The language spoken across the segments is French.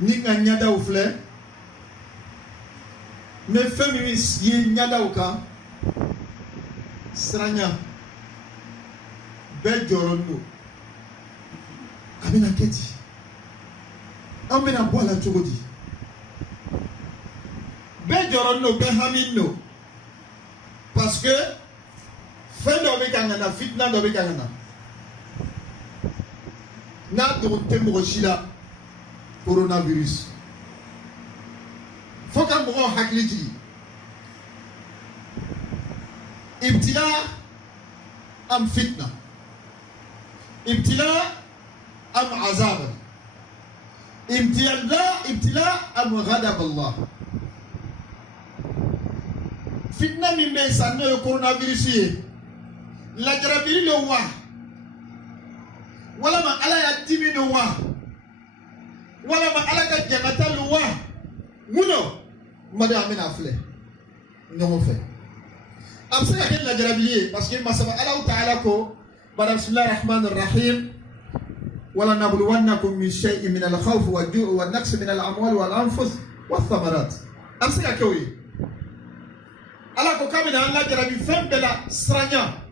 ni nga nyada ou flé me féminis yi nyada ou ka sranya be jorondo amina keti amina bola chogodi be jorondo be hamino parce que fin do be kangana fitna do be kangana na do tembo shila coronavirus foka mo hakliji ibtila am fitna ibtila am azab ibtila am ghadab Allah fitna mi me sanno coronavirus yi la jarabili lo wa wala ma ala ya dimi no wa wala ma ala ka jangata lo wa muno madame na fle non fait amsa ya la jarabili parce que masaba Allah ta'ala ko bismillahir rahmanir rahim wala nabluwannakum min shay'in min al-khawf wal-ju' wan-naqs min al-amwal wal-anfus wath-thamarat amsa ya koyi ala ko kamina Allah jarabi fembela sranya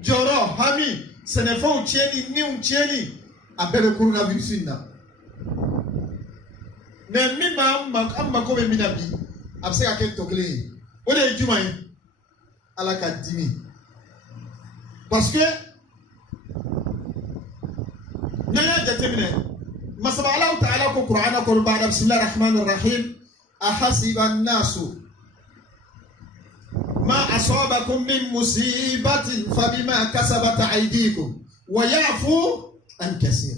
joro hami senefo ucheni ni ucheni abele coronavirus na mais mima amma ko be minabi abseka ke tokle o de juma ala ka dimi parce que naya jatemine masaba Allah ta'ala ko Qur'ana ko ba'da bismillahir rahmanir rahim ahasiban nasu ما أصابكم من مصيبة فبما كسبت أيديكم ويعفو عن كثير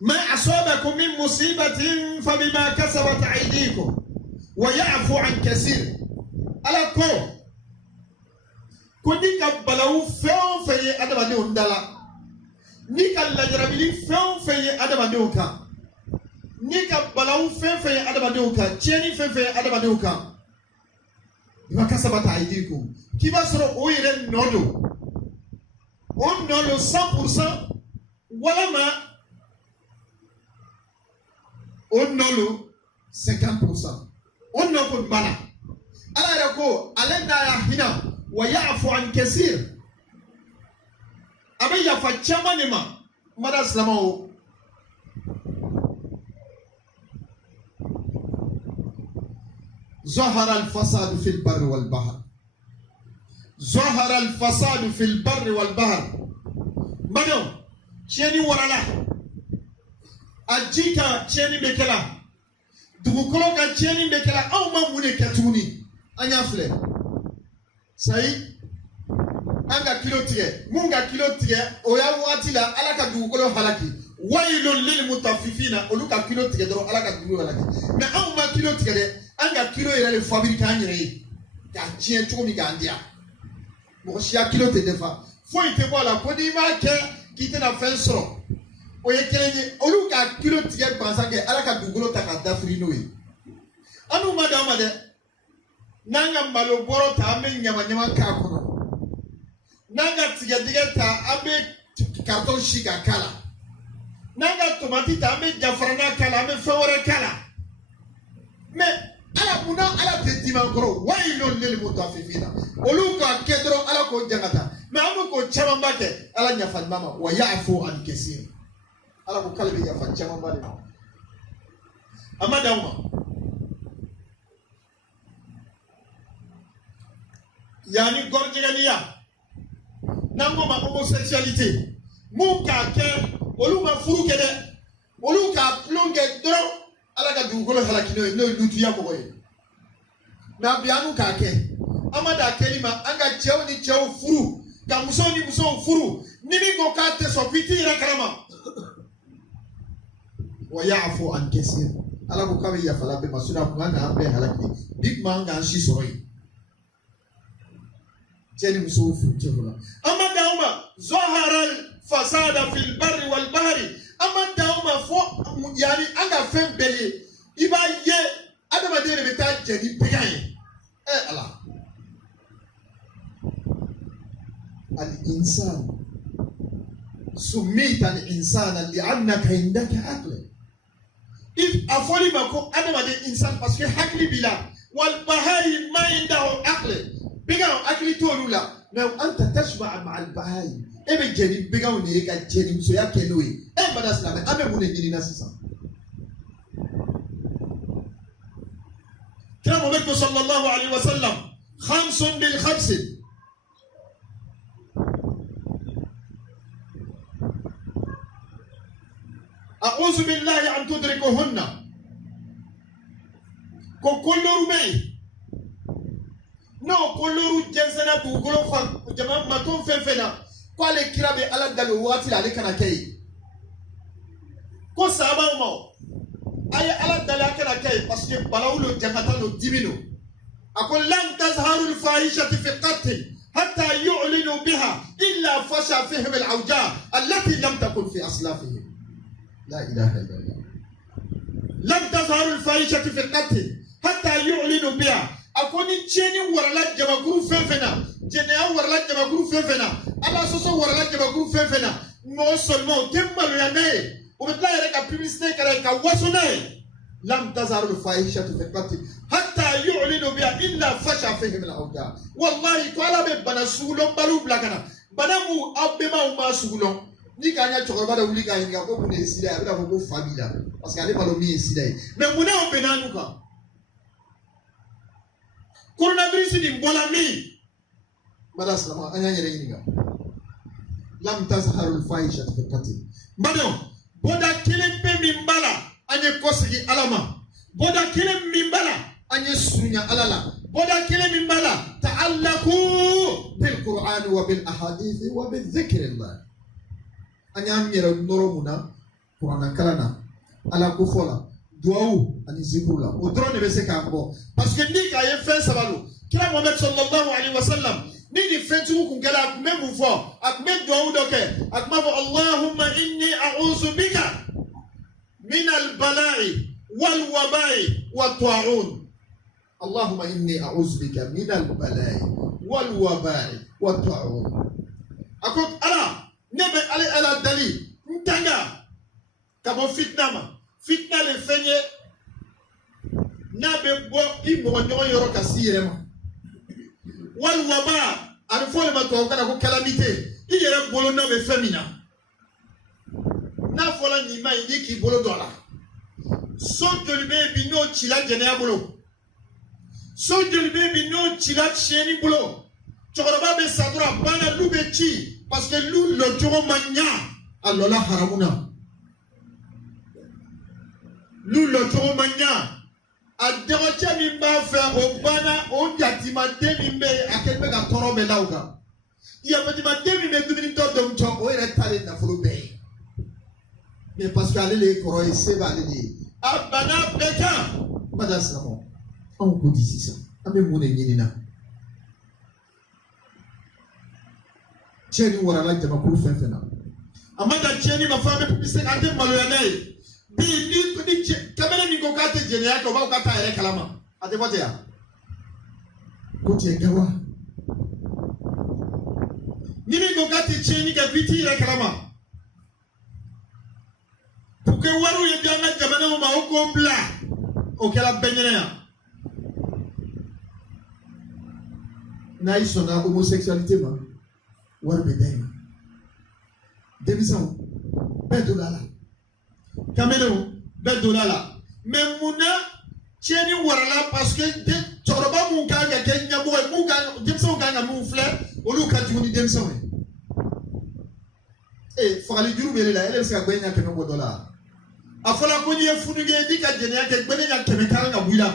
ما أصابكم من مصيبة فبما كسبت أيديكم ويعفو عن كثير على كو كودي كبلاو فيو في أدب ديون دلا نيكا لجربلي فيو في أدب ديوكا نيكا بلاو فيو في أدب ديوكا تشيني في أدب ديوكا makasabata aidikum kiba soro o yere nodo o nodo 100% wala ma o nodo 50% o nodo bala ala rako alenda ya hina wa ya'fu an kaseer abiya fa chamani ma mada salamo ظهر الفساد في البر والبحر ظهر الفساد في البر والبحر مدو تشيني ورالا اجيكا تشيني بكلا دوكولوكا تشيني بكلا او ما موني كاتوني انيا فلي ساي anga kilo tige munga kilo tige oya wati la alaka dugukolo halaki wailul lil mutaffifina oluka kilo tige doro alaka dugukolo halaki na au ma kilo tige de anga kilo yɛrɛ le fabrique an yɛrɛ ye k'a tiɲɛ cogo min k'an diya mɔgɔ si ya kilo tɛ dafa foyi tɛ bɔ a la ko n'i m'a kɛ k'i tɛna fɛn sɔrɔ o ye kelen ye olu ka kilo tigɛ gansan kɛ ala ka dugukolo ta k'a dafiri n'o ye an n'u ma d'an ma dɛ n'an ka malo bɔrɔ ta an bɛ ɲama k'a kɔnɔ n'an ka tigɛdɛgɛ ta an bɛ carton si ka k'a la n'an ka tomati ta an bɛ jafarana k'a la an bɛ fɛn wɛrɛ k'a la mais ala muna ala te diman koro wailun lil mutaffifina olu ka ke doro ala ko jangata mais amu ko chama mbake ala nyafal mama wa ya'fu an kaseer ala ko kalbi ya fa chama mbale amada uma yani gorjigania nango ma homosexualité mun ka ke olu ma furu ke de olu ka plonge doro ala ka dugukolo halakino no lutuya ko ye na bianu ka ke amada kelima anga chew ni chew furu ka muso ni muso furu nimi ko ka te so biti rakarama wa ya'fu an kaseer ala ko kabe ya fala be masuna ko ngana ambe halaki big man ga shi soroyi jeni muso furu jebula amada uma zahara al fasada fil barri wal bahri amada uma fo yani anga fem bele iba ye adama de ne beta jeni pegaye ala al insan sumita al insana li'annaka indaka aql if afoli mako adama de insan parce que hakli bila wal bahai ma indahu aqli biga akli tolula mais anta tashba ma al bahai ebe jeni biga ne ka jeni so ya kenoi e bada salama abe mun ni na sisa كلام النبي صلى الله عليه وسلم 5 بالخمس أعوذ بالله أن تدركهن كل رمي كل جنسنا بقولوا جماعة ما تون فينا قال كرابي على دلواتي على كناكي كو سابا مو أي على دلواتي parce que balaoulo jangatano dimino أقول لن تظهر الفاحشة في القتل حتى يعلنوا بها إلا فشى فيهم العوجاء التي لم تكن في أسلافهم لا إله إلا الله لم تظهر الفاحشة في القتل حتى يعلنوا بها أكون تشيني ورلا جماغرو فنفنا جنيا ورلا جماغرو فنفنا على أساس ورلا جماغرو فنفنا non seulement تملوا يعني وبتلا يرك publicité كرك واسوني لم تظهر الفاحشة في القتل حتى يعلنوا بها إلا فشى فيهم العوجاء والله قال بنا سولون بلو بلاكنا بنامو أبما وما سولون ni kanya chokoba da wuli kanya ko mun esida abida ko famila parce que ale balo mi esida mais muna o benanu ka coronavirus ni mbola mi mada salama anya nyere yinga lam tazharu al-fahisha fi qatil mado boda kilembe mimbala anye kosigi alama boda kilem mimbala anye sunya alala boda kilem mimbala ta'allaqu bil qur'an wa bil ahadith wa bil dhikrillah anyam yero noro muna kurana kalana ala ko fola duau ani zikrula o drone be se ka bo parce que ni ka ye fin sabalo kila Muhammad sallallahu alaihi wasallam ni ni fentu ku ngala même fo ak même duau doke ak ma Allahumma inni a'udhu bika min al-bala'i wal waba'i wat ta'un Allahumma inni a'udhu bika min al-bala'i wal waba'i wat ta'un akot ala nebe ale ala dali ntanga kabo fitna le fenye nabe bo ibo nyo yoro kasirema wal waba an fole ma to kana ko calamité iyere bolo no be femina na fola ni mai ni ki bolo dola so jolibe bi no chila jene abolo so jolibe bi no chila cheni bolo chokoroba be sadura bana lube chi parce que nous le jour mania alors la haramuna nous le jour mania a déroché mimba faire au bana on yatima demimbe akelbe ka toro be lauka il y a petit demimbe dumini to dom to o ere tale na folobe mais parce que aller les koro et se va aller abana beka madasamo on peut dire ça ame mone nyina cheni warala jama kuru fenfena amanda cheni mafame pise ate maloyanai bi ni kamera mi ko kate jeni yako ba ukata ere kalama ate bote ya kuti gawa ni mi ko kate cheni ka biti ere kalama puke waru ye jana jamana ma ko bla o kala benyene ya na isona homosexualité ma warbe daima demisão bedulala kamelo bedulala mais muna cheni warala parce que de toroba mun ka ga kenya boy mun ka demisão ka ga mun fle olu ka juni demisão fali juru bele la ele se ka gwenya ke no bodola afola ko ni efunuge di ka jeni yake gbene nya kemikala na buila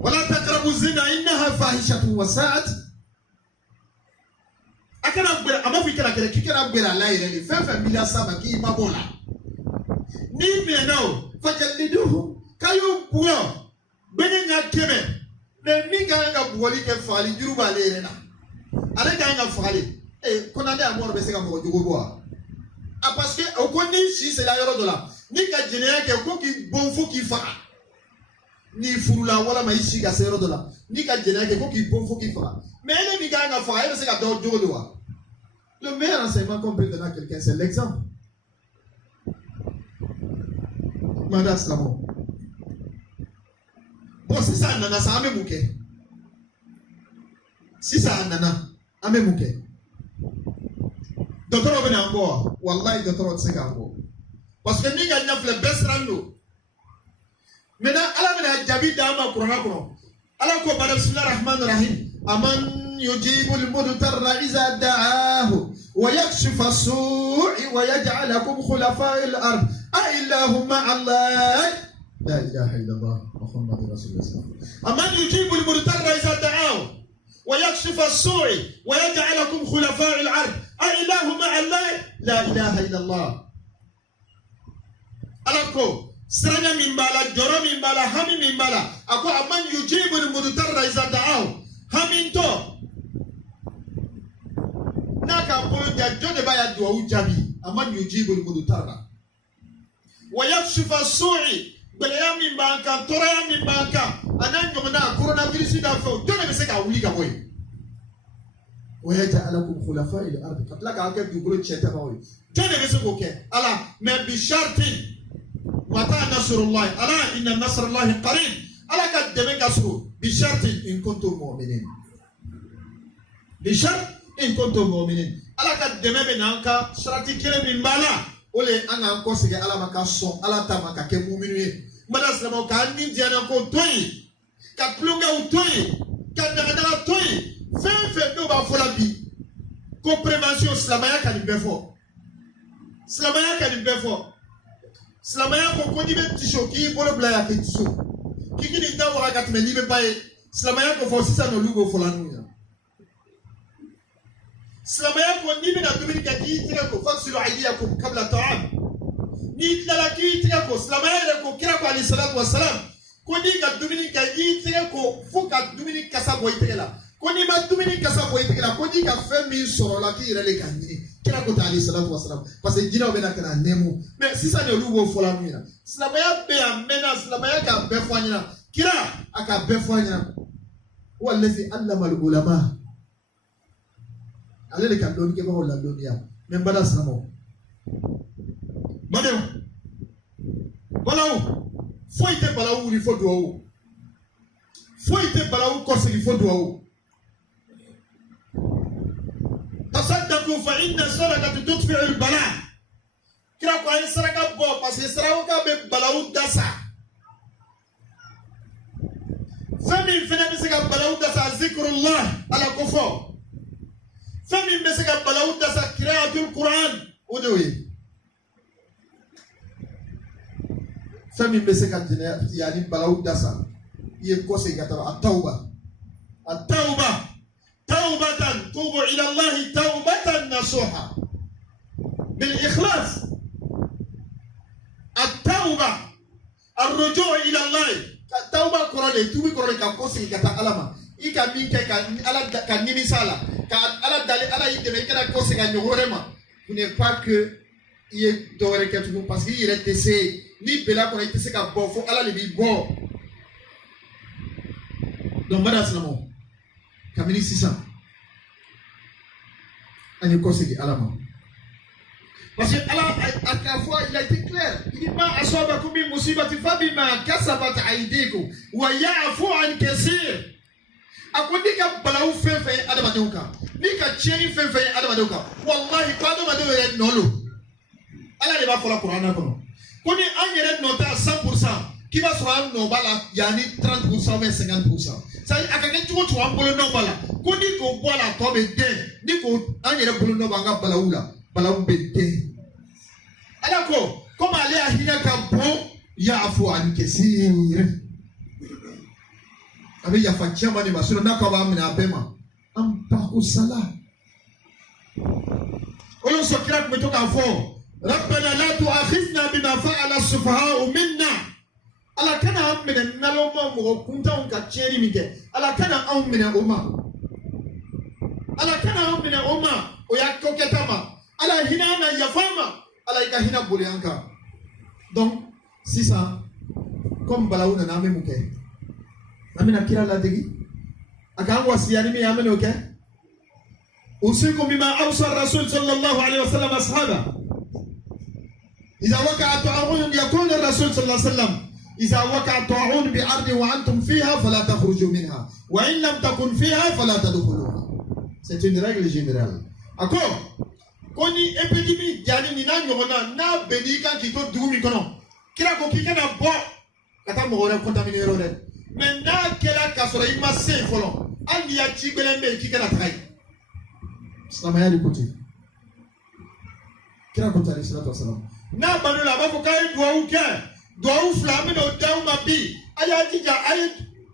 wala taqrabu zina innaha fahishatu wa sa'at akana gbera amafika na kele kikera gbera la ire ni fefe bila saba ki mabola ni menao fajaliduhu kayo buo bene nya keme ne mi ga buoli ke fali juruba le ire na ale ga fali kona de amoro be se ga mo jogo boa parce que o ko ni si c'est la yoro dola ni ka jene ke ko ki bon fo ki fa ni furula wala ma ishi ga sero dola ni ka jene ke ko ki bon fo ki fa mais elle mi ga fa elle se ga do jogo doa. Le meilleur enseignement qu'on peut donner à quelqu'un, c'est l'exemple. Madas Lamo. Bon, si ça nana, ça a même bouquet. Si ça nana, a même bouquet. Docteur Oben encore. Wallahi, docteur Otsek encore. Parce que nous gagnons le best rando. Maintenant, Allah mena jabi dama Qur'an kono. Allah ko bada bismillahir rahmanir rahim. Aman yujibul mudtarra iza da'ahu wa yakshifu as-su'i wa yaj'alukum khulafa'il ard. Ilahum ma'allah. La ilaha illallah Muhammadur Rasulullah. Aman yujibul mudtarra iza da'ahu wa yakshifu as-su'i wa yaj'alukum khulafa'il ard. Ilahum ma'allah. La ilaha illallah. Allah ko Sranya mimbala, joro mimbala, hami mimbala. Ako aman yujibu ni mudutarra iza da'aw. Haminto. Naka apolo jone baya dua ujabi. Aman yujibu ni mudutarra. Wayakshifa su'i. Belaya mimbanka, toraya mimbanka. Ananyo mna coronavirus dafo. Jone beseka ulika boy. Wayaja'alakum khulafa'il ard. Katlaka akep dugro cheta boy. Jone beseka oke. Ala me bisharti. متى نصر الله ألا إن نصر الله قريب ألا قد دمجسوا بشرط إن كنتم مؤمنين بشرط إن كنتم مؤمنين ألا قد دمجنا شرطي كلام من بالا ولي أنا أنكسر ألا ما كسر ألا تما كمؤمنين ماذا سلام كان نيجانا كوتوي كبلونغا توي كندانا توي فين نوبا فلابي كوبريفانسيون سلامايا كان بيفو سلامايا كان بيفو Silamaya ko ko ni be tisho ki bolo bla ya ke tisho kiki ni dawo ga katme ni be baye silamaya ko fo sisa no lugo fo lanu ya silamaya ko ni be na dumini ka ki tira ko faksilu aydiyakum qabla ta'am ni tala ki tira ko silamaya ko kira ko ali salatu wassalam ko ni ka dumini ka ki tira ko fo ka dumini kasa boy tegela ko ni ma dumini kasa boy tegela ko ni ka fe mi soro la ki rele kan ni kira ko ali salatu wassalam parce que dina be na kana nemu mais si ça ne lugo fo la nuit silamaya be amena silamaya ka be fo nyina kira aka be fo nyina wallazi allama al ulama ale le kan doni ke ba la donia même bada silamo badeo balaw fo ite balaw ni fo do fo ite balaw ko se fo do تصدقوا فإن الصدقة تطفئ البلاء. كلا كوين سرقة بو بس سرقة ببلاو داسا. فمن فينا بسكة بلاو داسا ذكر الله على كفو. فمن بسكة بلاو داسا قراءة القرآن ودوي. فمن بسكة يعني بلاو داسا يكوسي كتر التوبة. التوبة. توبة توب إلى الله توبة نصوحة بالإخلاص. التوبة الرجوع إلى الله. التوبة كرولي توبي كرولي كقصي كتألما. إيكا مين كألا كنيمي سالا كألا دالي ألا يدمي كنا قصي كنيورما. Vous n'êtes pas que il est doré quelque chose parce qu'il est testé. Ni bela qu'on a testé qu'à bon faut Allah le bi bon. Donc madame Salamo. Kamini 600. On est conseillé à la main. Parce que Allah, à la fois, il a été clair. Il dit ma asabakum min musibati fa bima kasabat aydikum wa ya'fu an kaseer. Akondi ka balawu fefe adama deuka. Ni ka cheni fefe adama deuka. Wallahi pa do mado ye nolo. Allah ne va faire la Qur'an kono. Koni an yere nota 100%. Qui va se rendre no bala yani 30% mais 50%. Ça a quelqu'un qui va bolo no bala. Ko ni ko bola ko be de ni ko anyere bolo no banga bala ula bala be de. Ala ko comme aller a hina ka bon ya afu an kesir. Abi ya fa chama ni masuro na ko ba mina bema. Am pa ko sala. Olo sokira ko to ka fo. Rabbana la tu'akhidna bima fa'ala as-sufaha'u minna. Ala kana amene naloma mo kunta on ka cheri mike ala kana amene oma ala kana amene oma o ya koketama ala hina na yafama ala ika hina bulianka donc si ça comme balauna na memuke amena kila la degi aka wasiani mi amene oke usikum bima awsa rasul sallallahu alaihi wasallam ashaba إذا وقع الطاعون يقول الرسول صلى الله عليه وسلم إذا وقع الطاعون بأرض وأنتم فيها فلا تخرجوا منها وإن لم تكن فيها فلا تدخلوها. C'est une règle générale. D'accord? Koni épidémie jani ni na nyona na beni kan ki to dumi kono. Kira ko ki kana bo kata mo re contaminer re. Mais na kela kasoro ima se folo. Andi ya ci belembe ki kana tay. Sama ya di côté. Kira ko tali salatu wasalam. Na banu la ba ko kay do u flamme no daw mabi. Aya tija ay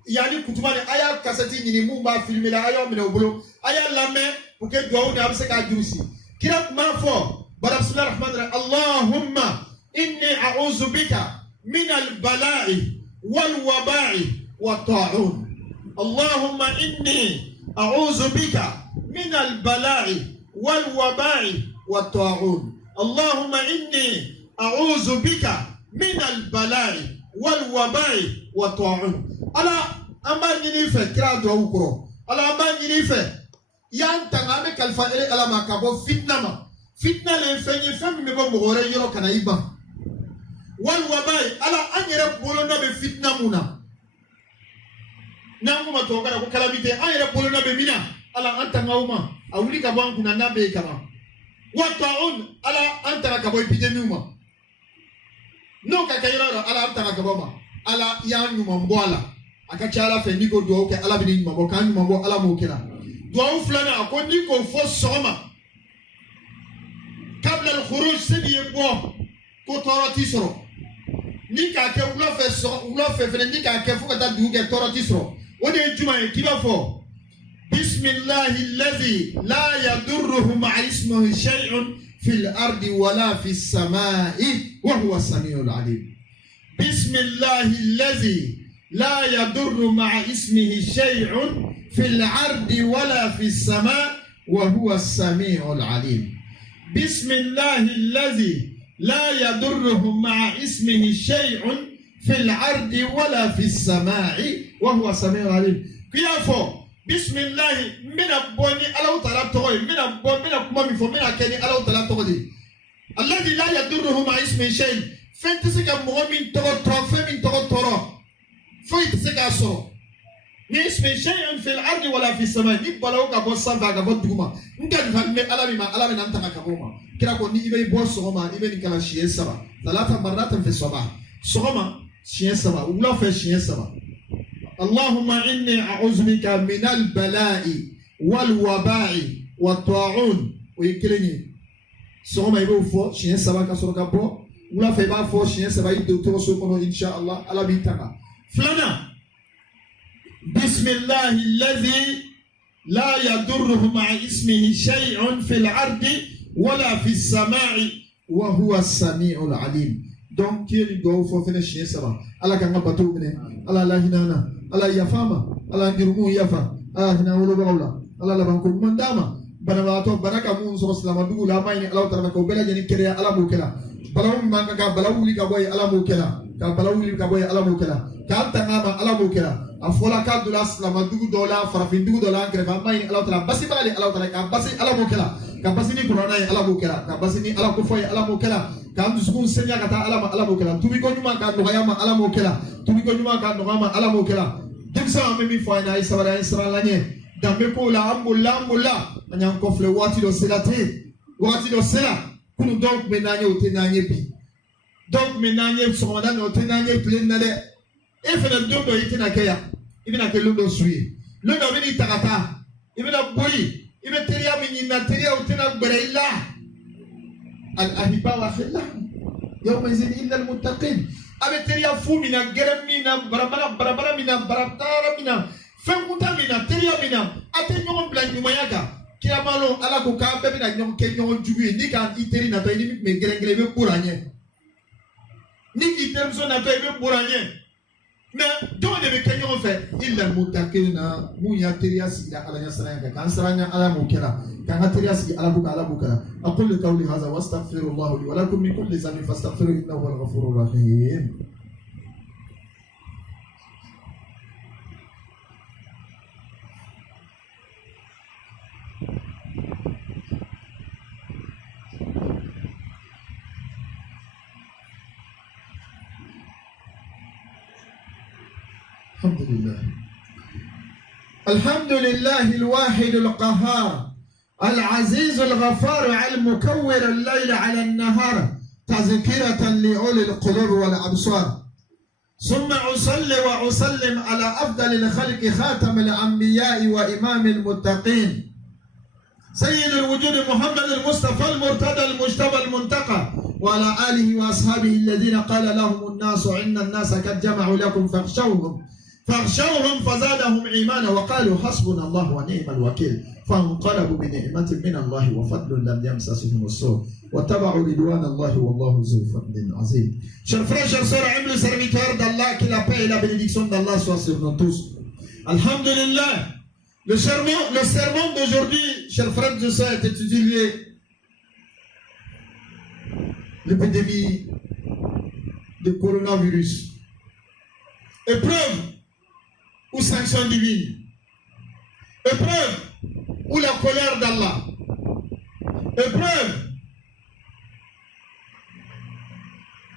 yani kutubane aya kasati ni mumba filmer la ayo mine obolo. Aya lame pour que do u na se ka jurusi. Kira ma fo bara bismillahir rahmanir rahim. Allahumma inni a'udhu bika min al-bala'i wal waba'i wat ta'un. Allahumma inni a'udhu bika min al-bala'i wal waba'i wat ta'un. Allahumma inni a'udhu bika min al-bala'i wal waba'i wat ta'un. Ala amba nyini fe kira do ukro. Ala amba nyini fe yan tangame kalfa ele ala makabo fitna ma fitna le fenye fami me bo mogore yoro kana iba wal wabai ala anyere bolo no be fitna muna nangu matokara ko kalamite anyere bolo no be mina ala antanga uma awuli ka banku na nabe kama wataun ala antanga ka boy epidemie uma no ka kayira ala antanga ka boma ala yanu mamboala akachala fe niko do ke ala bini mambo kan mambo ala mo kila دعوا فلان أكون نيكو فوس سوما قبل الخروج سبي يبوا كتورة تسرو نيكا كي ولا في فلان نيكا كي فوق تدعو كتورة تسرو ودي الجمعة كيف فو بسم الله الذي لا يضره مع اسمه شيء في الأرض ولا في السماء وهو السميع العليم. بسم الله الذي لا يضر مع اسمه شيء في الأرض ولا في السماء وهو السميع العليم. بسم الله الذي لا يضره مع اسمه شيء في الأرض ولا في السماء وهو السميع العليم. كيفو بسم الله من أبوني ألو تلاتوي من أبوني من أكمامي فمن أكني ألو تلاتوي الذي لا يضره مع اسمه شيء فانتسك مؤمن تغطر فمن تغطر فانتسك أسر نسم شيء في الأرض ولا في السماء نبلاو كابوس سامبا كابوس دوما نكاد فهمي ألا من أنت كابوما كلا كوني إبي بوس سوما إبي نكلا شيء سبا 3 مرات في الصباح سوما شيء سبا ولا في شيء سبا. اللهم إني أعوذ بك من البلاء والوباء والطاعون ويكلني سوما يبو فو شيء سبا كسر كابو ولا في با فو شيء سبا يدوتو سوكونو إن شاء الله ألا بيتاكا فلانا. بسم الله الذي لا يضره مع اسمه شيء في الأرض ولا في السماء وهو السميع العليم. Donc qu'il doit faut faire chien ça va. Allah kanga batou mene. Allah la hinana. Allah yafama. Allah ngirumu yafa. Allah hina wolo bawla. Allah la banko mandama. Banawato baraka mun so salama dugu la mayni Allah tarana ko bela jeni kere Allah mo kela. Balawu manga ka balawu li ka boy Allah mo kela. Ka balawu li ka boy Allah mo kela. Ka tanga Allah mo kela. Afola ka dula salama dugu dola farafin dugu dola greva mayni Allah tara basi bali Allah tara ka basi Allah mo kela. Ka basi ni qur'ana Allah mo kela. Ka basi ni Allah ko foy Allah mo kela. Kam dusukun senya kata ala mo kela tubi ko nyuma ka no yama ala mo kela tubi ko nyuma ka no yama ala mo kela dimsa amemi fo ina isabara isra lanye dambe ko la ambulla anyam ko fle wati do selate wati do sela kunu donc menanye otenanye bi donc menanye so na no otenanye plein na de e fena dondo itina keya ibina ke lundo suyi lundo bini takata ibina boyi ibe teriya minina teriya otena gbereilla الأهباء وخلا يوم يزين إلا المتقين أبي تريا فو منا جرم منا بربرا منا بربتارا منا فموتا منا تريا منا أتى نيوم بلان نيومياكا كلا مالو على كوكا بمنا نيوم كي نيوم جوي نيكا إتري نتاي نيم مجرنجلي بورانيه نيكي تمسو نتاي بورانيه mais donc de que nous fait il a mutakina muya teriasi da ala yasranya kan saranya ala mukela kan teriasi ala bukala aqul qawli hadha wastaghfirullah li wa lakum min kulli dhanbin fastaghfiruhu innahu huwal ghafurur rahim. Alhamdulillah. Alhamdulillah al-wahid al-qahhar al-aziz al-ghaffar al-mukawwir al-layl ala an-nahar tazkiratan li ulil qulub wal absar. ثم أصلي وأسلم على أفضل الخلق خاتم الأنبياء وإمام المتقين سيد الوجود محمد المصطفى المرتضى المجتبى المنتقى وعلى آله وأصحابه الذين قال لهم الناس إن الناس قد جمعوا لكم فاخشوهم فزادهم إيمانا وقالوا حسبنا الله ونعم الوكيل فانقلبوا بنعمة من الله وفضل لم يمسسهم السوء واتبعوا رضوان الله والله ذو فضل عظيم. Chers frères, chers sœurs, aime le serviteur d'Allah, que la paix et la bénédiction d'Allah soient sur nous tous. Alhamdulillah. Le sermon d'aujourd'hui, chers frères et sœurs, est étudié l'épidémie de coronavirus. Épreuve ou sanction divine. Épreuve ou la colère d'Allah. Épreuve.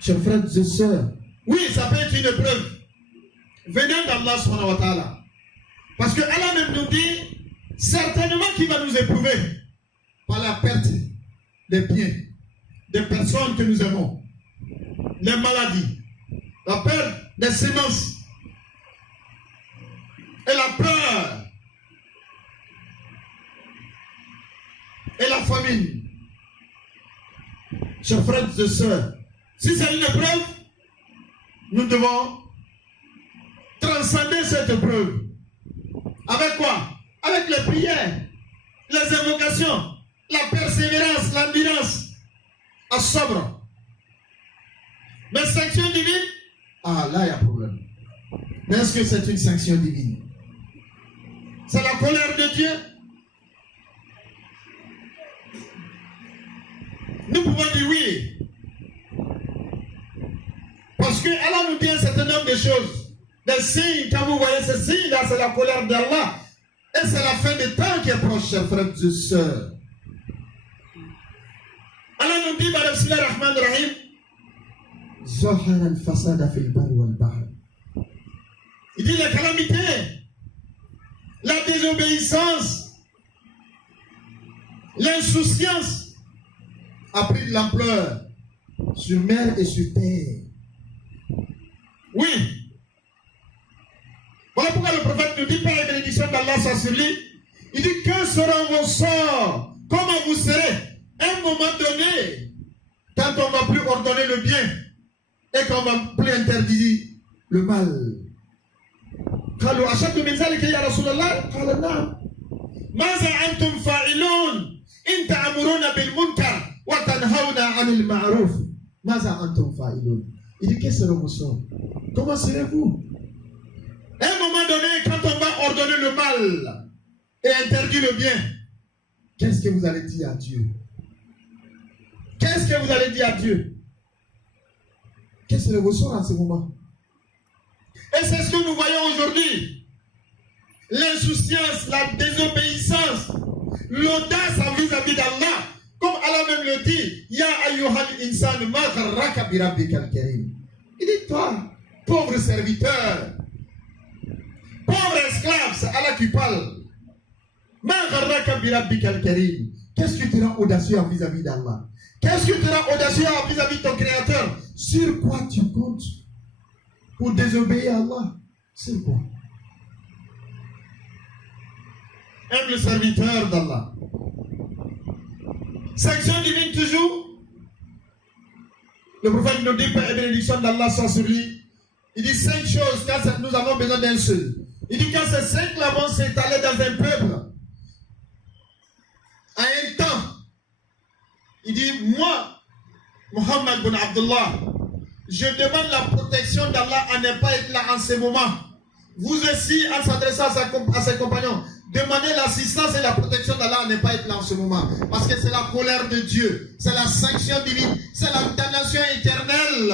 Chers frères et sœurs, oui, ça peut être une épreuve venant d'Allah subhanahu wa ta'ala. Parce que Allah même nous dit certainement qu'il va nous éprouver par la perte des biens, des personnes que nous aimons, les maladies, la perte des semences et la peur et la famine. Chers frères et sœurs, si c'est une épreuve, nous devons transcender cette épreuve. Avec quoi? Avec les prières, les invocations, la persévérance, l'endurance, à sobre. Mais sanction divine? Ah, là il y a problème. Mais est-ce que c'est une sanction divine? C'est la colère de Dieu? Nous pouvons dire oui. Parce que Allah nous dit un certain nombre de choses. Des signes, quand vous voyez ces signes-là, c'est la colère d'Allah. Et c'est la fin des temps qui est proche, chers frères et sœurs. Allah nous dit, Bismillah ar-Rahman ar-Rahim, Zahar al-Fasada fil bar wal bahr. Il dit la calamité, la désobéissance, l'insouciance a pris de l'ampleur sur mer et sur terre. Oui. Voilà pourquoi le prophète nous dit, par la bénédiction d'Allah soit sur lui, il dit, que sera vos sorts? Comment vous serez? À un moment donné, quand on ne va plus ordonner le bien et qu'on ne va plus interdire le mal. قالوا أشد من ذلك يا رسول الله قال نعم ماذا أنتم فاعلون إن تأمرون بالمنكر وتنهون عن المعروف ماذا أنتم فاعلون. Il dit, que sera vos sorts? Comment serez-vous? À un moment donné, quand on va ordonner le mal et interdire le bien, qu'est-ce que vous allez dire à Dieu? Qu'est-ce que vous allez dire à Dieu? Quels seraient vos sorts à ce moment? Et c'est ce que nous voyons aujourd'hui. L'insouciance, la désobéissance, l'audace vis-à-vis d'Allah. Comme Allah même le dit, Ya ayyuhal insan ma gharraka bi rabbikal karim. Il dit, toi, pauvre serviteur, pauvre esclave, c'est Allah qui parle. Ma gharraka bi rabbikal karim. Qu'est-ce que tu rends audacieux vis-à-vis d'Allah? Qu'est-ce que tu rends audacieux vis-à-vis de ton Créateur? Sur quoi tu comptes pour désobéir à Allah? Sur quoi? Aime le serviteur d'Allah. Sanction divine toujours. Le prophète nous dit, paix et bénédiction d'Allah soit sur lui. Il dit 5 choses quand nous avons besoin d'un seul. Il dit quand ces 5-là vont s'étaler dans un peuple, à un temps, il dit, moi, Muhammad bin Abdullah, je demande la protection d'Allah à ne pas être là en ce moment. Vous aussi, en s'adressant à ses compagnons, demandez l'assistance et la protection d'Allah à ne pas être là en ce moment. Parce que c'est la colère de Dieu, c'est la sanction divine, c'est la damnation éternelle.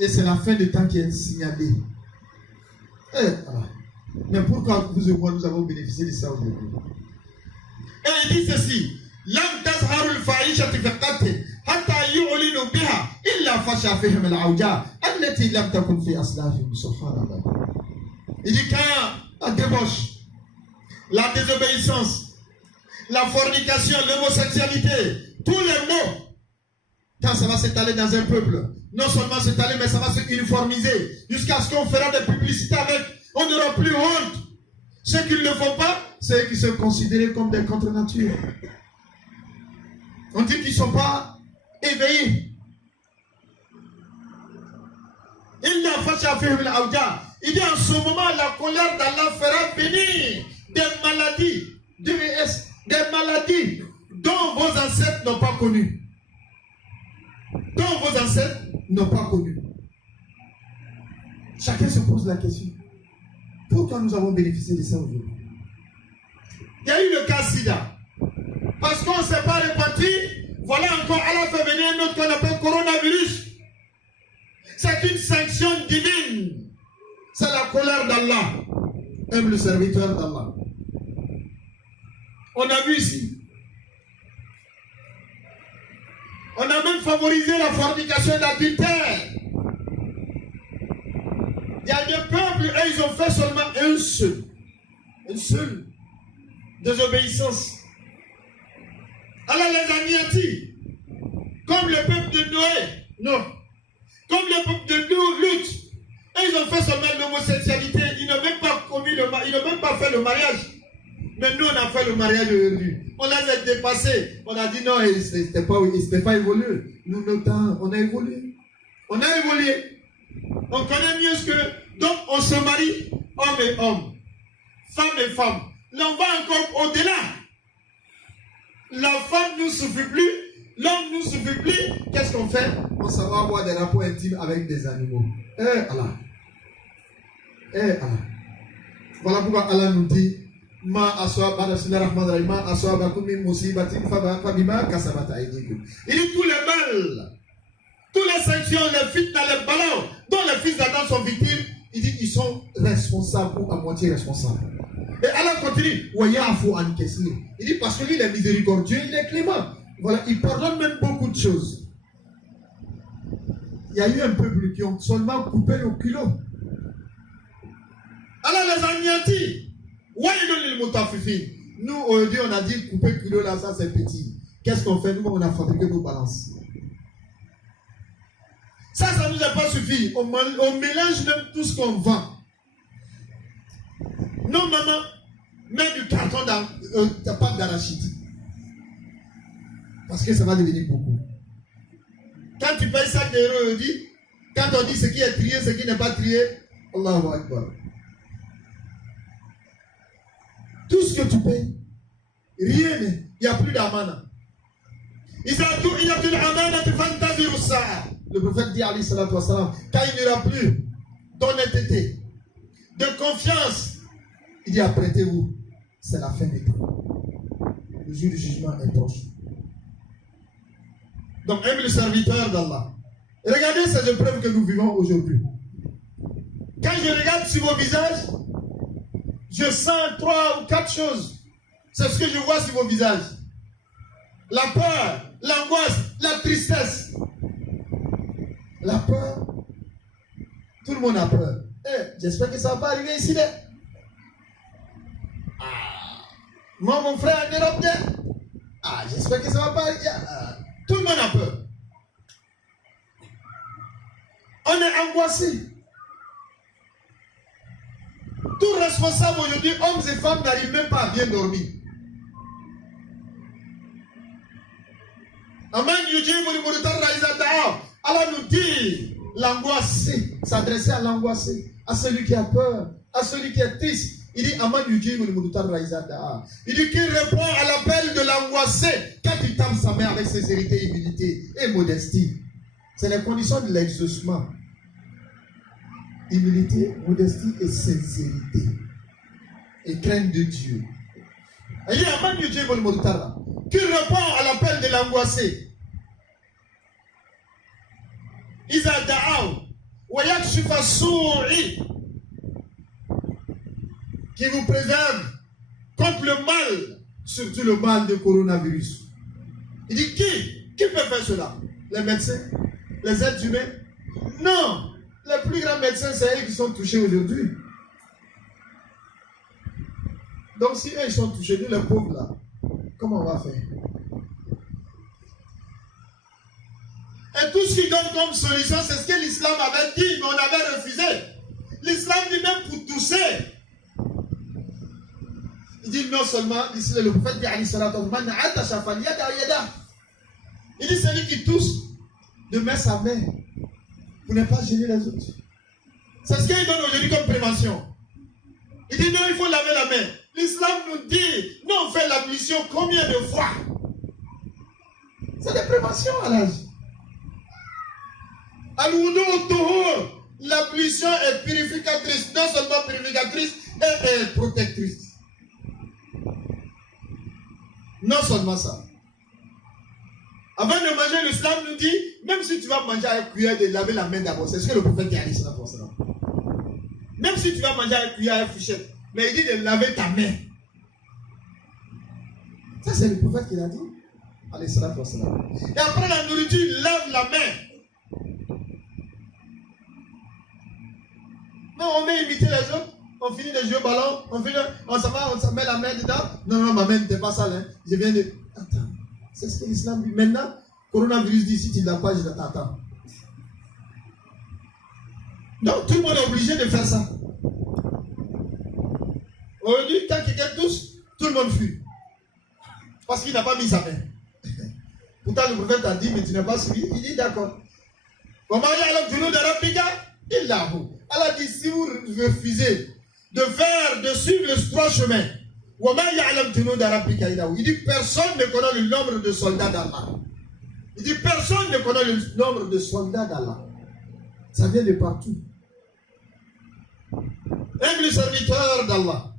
Et c'est la fin des temps qui est signalée. Mais pourquoi vous et moi, nous avons bénéficié de ça aujourd'hui? Et il dit ceci, لم تظهر الفاحشة في القتل حتى يعلنوا بها إلا فشى فيهم العوجاء التي لم تكن في أسلافهم. سبحان الله. Il dit quand la débauche, la désobéissance, la fornication, l'homosexualité, tous les mots, quand ça va s'étaler dans un peuple, non seulement s'étaler, mais ça va se uniformiser jusqu'à ce qu'on fera des publicités avec. On n'aura plus honte. Ceux qui ne le font pas, c'est eux qui sont considérés comme des contre-nature. On dit qu'ils ne sont pas éveillés. Il dit en ce moment, la colère d'Allah fera venir des maladies dont vos ancêtres n'ont pas connu. Dont vos ancêtres n'ont pas connu. Chacun se pose la question. Pourquoi nous avons bénéficié de ça aujourd'hui? Il y a eu le cas SIDA. Parce qu'on ne s'est pas réparti, voilà encore, Allah fait venir un autre qu'on appelle coronavirus. C'est une sanction divine. C'est la colère d'Allah. Aime le serviteur d'Allah. On a vu ici. On a même favorisé la fornication et l'adultère. Il y a des peuples, et ils ont fait seulement une seule désobéissance. Allah les a anéantis. Comme le peuple de Noé. Non. Comme le peuple de Lut. Et ils ont fait seulement l'homosexualité. Ils n'ont même pas commis ils n'ont même pas fait le mariage. Mais nous, on a fait le mariage aujourd'hui. On les a dépassés. On a dit non, ils n'étaient pas évolué. Nous, notre temps, on a évolué. On a évolué. On connaît mieux ce que... Donc, on se marie, homme et homme, femme et femme. Là, on va encore au-delà. La femme ne nous suffit plus, l'homme ne nous suffit plus. Qu'est-ce qu'on fait? On s'en va avoir des rapports intimes avec des animaux. Allah. Allah. Voilà pourquoi Allah nous dit il dit tous les mal, tous les sanctions, les fitnes, les ballons dont les fils d'Adam sont victimes, il dit qu'ils sont responsables ou à moitié responsables. Et Allah continue. Il dit parce que lui il est miséricordieux, il est clément. Voilà, il pardonne même beaucoup de choses. Il y a eu un peuple qui ont seulement coupé le kilo. Allah les a anéantis. Nous, aujourd'hui, on a dit couper le kilo là, ça c'est petit. Qu'est-ce qu'on fait? Nous, on a fabriqué nos balances. Ça ne nous a pas suffi. On mélange même tout ce qu'on vend. Non, maman, mets du carton dans ta pâte d'arachide. Parce que ça va devenir beaucoup. Quand tu payes 5 euros aujourd'hui, quand on dit ce qui est trié, ce qui n'est pas trié, Allahu Akbar. Tout ce que tu payes, rien, il n'y a plus d'amana. Le prophète dit, alayhi salatu wassalam, quand il n'y aura plus d'honnêteté, de confiance, il dit apprêtez-vous, c'est la fin des temps. Le jour du jugement est proche. Donc, aime le serviteur d'Allah. Regardez ces épreuves que nous vivons aujourd'hui. Quand je regarde sur vos visages, je sens 3 ou 4 choses. C'est ce que je vois sur vos visages. La peur, l'angoisse, la tristesse. La peur. Tout le monde a peur. J'espère que ça ne va pas arriver ici. Moi, mon frère en Europe, j'espère que ça ne va pas arriver. Tout le monde a peur. On est angoissé. Tout responsable aujourd'hui, hommes et femmes, n'arrivent même pas à bien dormir. Allah nous dit l'angoissé, s'adresser à l'angoissé, à celui qui a peur, à celui qui est triste. Il dit il dit qu'il répond à l'appel de l'angoissé quand il tape sa mère avec sincérité, humilité et modestie. C'est les conditions de l'exaucement. Humilité, modestie et sincérité. Et crainte de Dieu. Il dit qu'il répond à l'appel de l'angoissé. Iza da'aw wa yakshifa su'i, qui vous préserve contre le mal, surtout le mal du coronavirus. Il dit qui peut faire cela? Les médecins? Les êtres humains? Non! Les plus grands médecins, c'est eux qui sont touchés aujourd'hui. Donc si eux ils sont touchés, nous les pauvres là, comment on va faire? Et tout ce qu'ils donnent comme solution, c'est ce que l'islam avait dit, mais on avait refusé. L'islam dit même pour tousser. Il dit non seulement, ici le prophète dit il dit celui qui tousse de mettre sa main pour ne pas gêner les autres. C'est ce qu'il donne aujourd'hui comme prévention. Il dit non, il faut laver la main. L'islam nous dit, non, on fait l'ablution combien de fois? C'est des préventions à l'âge. L'ablution est purificatrice, non seulement purificatrice, elle est protectrice. Non seulement ça. Avant de manger, l'islam nous dit, même si tu vas manger avec cuillère, de laver la main d'abord. C'est ce que le prophète dit à l'islam. Même si tu vas manger avec cuillère, avec fourchette, mais il dit de laver ta main. Ça, c'est le prophète qui l'a dit. Et après la nourriture, lave la main. Non, on veut imiter les autres. On finit de jouer au ballon. On s'en va, on se met la main dedans. Non, ma main n'était pas sale. Hein. Je viens de. Attends. C'est ce que l'islam dit. Maintenant, coronavirus dit si tu ne l'as pas, je t'attends. Donc, tout le monde est obligé de faire ça. Aujourd'hui, quand quelqu'un tousse, tout le monde fuit. Parce qu'il n'a pas mis sa main. Pourtant, le prophète a dit, mais tu n'as pas suivi. Il dit d'accord. Comment il y a le genou de l'Afrique? Il l'a vu. Allah dit, si vous refusez de suivre les trois chemins, il dit, personne ne connaît le nombre de soldats d'Allah. Il dit, personne ne connaît le nombre de soldats d'Allah. Ça vient de partout. Aime le serviteur d'Allah.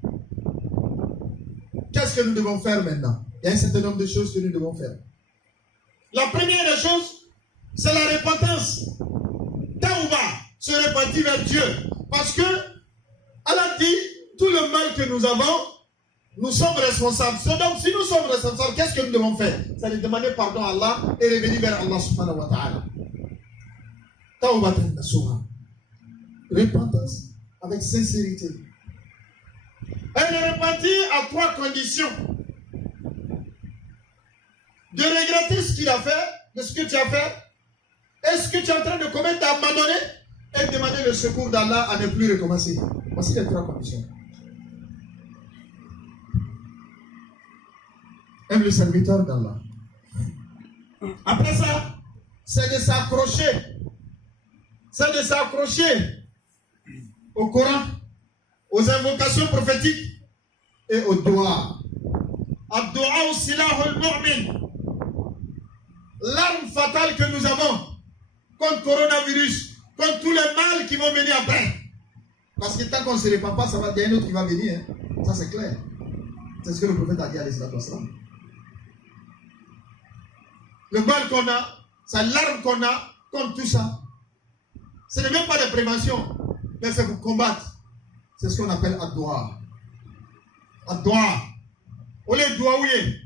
Qu'est-ce que nous devons faire maintenant? Il y a un certain nombre de choses que nous devons faire. La première des choses, c'est la repentance. Taouba, se repentir vers Dieu. Parce que Allah dit, tout le mal que nous avons, nous sommes responsables. Donc si nous sommes responsables, qu'est-ce que nous devons faire? C'est de demander pardon à Allah et revenir vers Allah subhanahu wa ta'ala. Taouba Nasuha. Repentance avec sincérité. Et le repentir à trois conditions. De regretter ce qu'il a fait, de ce que tu as fait, et ce que tu es en train de commettre, d'abandonner, et demander le secours d'Allah à ne plus recommencer. Voici les trois conditions. Aime le serviteur d'Allah. Après ça, c'est de s'accrocher. C'est de s'accrocher au Coran, aux invocations prophétiques et au doigt. Ad-du'a silahul mu'min. L'arme fatale que nous avons contre le coronavirus, contre tous les mal qui vont venir après. Parce que tant qu'on ne se répand pas, ça va y a un autre qui va venir. Hein. Ça c'est clair. C'est ce que le prophète a dit à l'islam. Le mal qu'on a, c'est l'arme qu'on a contre tout ça. Ce n'est même pas de prévention, mais c'est pour combattre. C'est ce qu'on appelle ad-du'a. Ad-du'a. On les doit ouiller.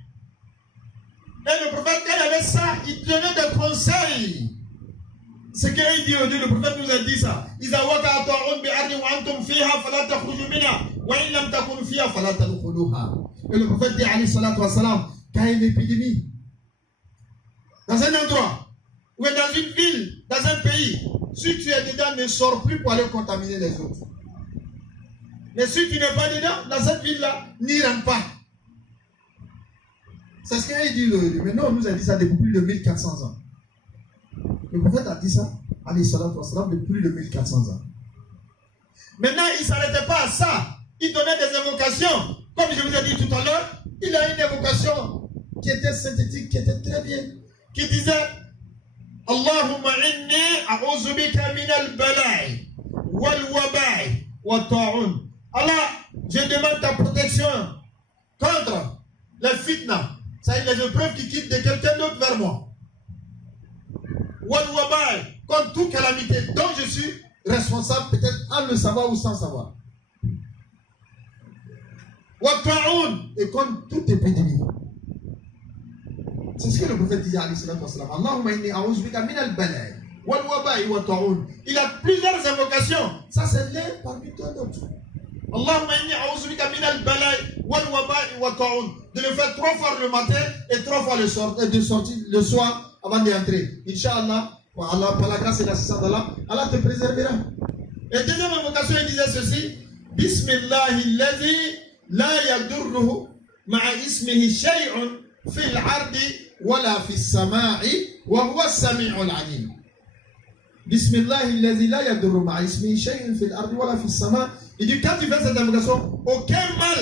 Et le prophète, quand il avait ça, il donnait des conseils. Ce qu'il dit aujourd'hui, le prophète nous a dit ça. Et le prophète dit, alayhi salatu wa salam, quand il y a une épidémie, dans un endroit, ou dans une ville, dans un pays, si tu es dedans, ne sors plus pour aller contaminer les autres. Mais si tu n'es pas dedans, dans cette ville-là, n'y rentre pas. C'est ce qu'il dit. Mais non, on nous a dit ça depuis plus de 1400 ans. Le prophète a dit ça, alayhi salatu wa salam, depuis plus de 1400 ans. Maintenant, il ne s'arrêtait pas à ça. Il donnait des invocations. Comme je vous ai dit tout à l'heure, il a une invocation qui était synthétique, qui était très bien, qui disait Allahumma inni a'udhu bika min al-bala'i wal-waba'i wa ta'un. Allah, je demande ta protection contre les fitna, c'est-à-dire les épreuves qui quittent de quelqu'un d'autre vers moi. Wal-waba'i, contre toute calamité dont je suis responsable, peut-être en le savoir ou sans savoir. Wa ta'un, et contre toute épidémie. C'est ce que le prophète dit alayhi salatu wa salam. Allahumma inni a'udhu bika min al-bala'i wal waba'i wa ta'un. Il a plusieurs invocations. Ça c'est l'un parmi tant d'autres. Allahumma inni a'udhu min al-bala'i wal waba'i wa ta'un. De le faire 3 fois le matin et 3 fois le soir avant d'entrer. Inch'Allah, Allah, par la grâce et l'assistance d'Allah, Allah te préservera. Et deuxième invocation, il disait ceci: Bismillahi alladhi la yadurruhu ma'a ismihi shay'un fil ardi wala fis sama'i wa huwa as-sami'ul 'alim. Bismillahi alladhi la yadurru ma'a ismihi shay'un fil ardi wala fis sama'i. Il dit, quand tu fais cette invocation, aucun mal,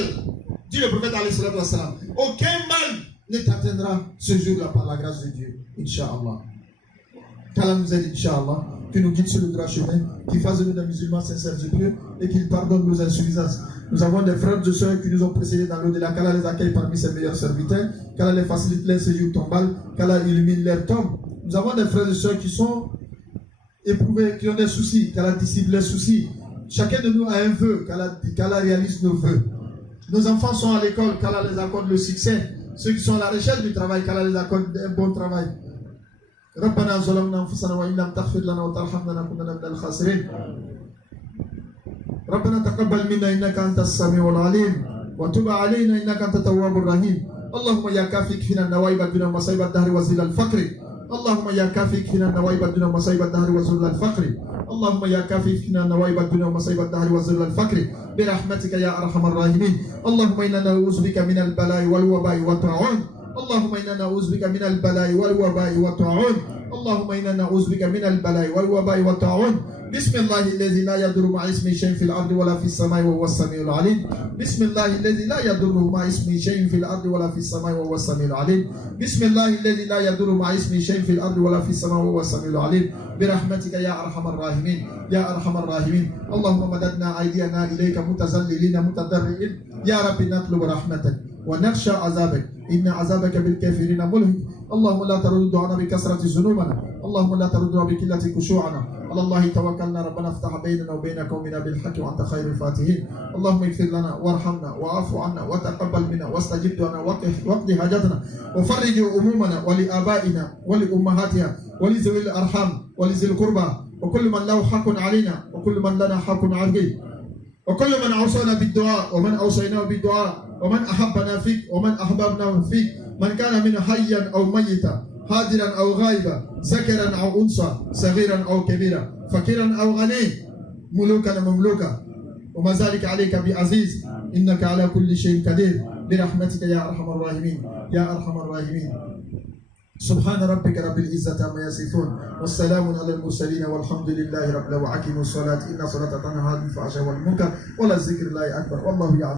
dit le prophète alayhi salatu wassalam, aucun mal ne t'atteindra ce jour-là par la grâce de Dieu. Inch'Allah. Qu'Allah nous aide, Inch'Allah, qu'il nous guide sur le droit chemin, qu'il fasse de nous des musulmans sincères et pieux et qu'il pardonne nos insuffisances. Nous avons des frères et sœurs qui nous ont précédés dans l'au-delà. Qu'Allah les accueille parmi ses meilleurs serviteurs, qu'Allah les facilite leur séjour tombal, qu'Allah illumine leur tombe. Nous avons des frères et sœurs qui sont éprouvés, qui ont des soucis, qu'Allah dissipe leurs soucis. Chacun de nous a un vœu, qu'Allah réalise nos vœux. Nos enfants sont à l'école, qu'Allah les accorde le succès. Ceux qui sont à la recherche du travail, qu'Allah les accorde un bon travail. ربنا ظلمنا أنفسنا وإن لم تغفر لنا وترحمنا لنكونن من الخاسرين. ربنا تقبل منا إنك أنت السميع العليم وتب علينا إنك أنت التواب الرحيم. اللهم يا كافي اكفنا النوائب الدنيا ومصائب الدهر وذل الفقر. اللهم يا كافي اكفنا النوائب الدنيا ومصائب الدهر وذل الفقر. اللهم يا كافي اكفنا النوائب الدنيا ومصائب الدهر وذل الفقر برحمتك يا أرحم الراحمين. اللهم إنا نعوذ بك من البلاء والوباء والطاعون. اللهم إنا نعوذ بك من البلاء والوباء والطاعون. اللهم إنا نعوذ بك من البلاء والوباء والطاعون. بسم الله الذي لا يضر مع اسمه شيء في الأرض ولا في السماء وهو السميع العليم. بسم الله الذي لا يضر مع اسمه شيء في الأرض ولا في السماء وهو السميع العليم. بسم الله الذي لا يضر مع اسمه شيء في الأرض ولا في السماء وهو السميع العليم برحمتك يا أرحم الراحمين يا أرحم الراحمين. اللهم مددنا أيدينا إليك متذللين متضرعين يا رب نطلب رحمتك ونخشى عذابك إن عذابك بالكافرين ملهك. اللهم لا ترد دعانا بكثرة ذنوبنا. اللهم لا تردنا بقلة خشوعنا. على الله توكلنا ربنا افتح بيننا وبين قومنا بالحق وأنت خير الفاتحين. اللهم اغفر لنا وارحمنا واعف عنا وتقبل منا واستجب دعانا واقض حاجتنا وفرج همومنا ولآبائنا ولأمهاتنا ولذوي الأرحام ولذوي القربى وكل من له حق علينا وكل من لنا حق عليه وكل من أوصانا بالدعاء ومن أوصيناه بالدعاء ومن أحبنا فيك ومن أحببنا فيك من كان من حيا أو ميتا حاضرا أو غائبا ذكرا أو أنثى صغيرا أو كبيرا فقيرا أو غني ملوكا ومملوكا وما ذلك عليك بعزيز إنك على كل شيء قدير برحمتك يا أرحم الراحمين يا أرحم الراحمين. سبحان ربك رب العزة عما يصفون والسلام على المرسلين والحمد لله رب العالمين. وأقيموا الصلاة إن الصلاة تنهى عن الفحشاء والمنكر ولذكر الله أكبر والله يعلم.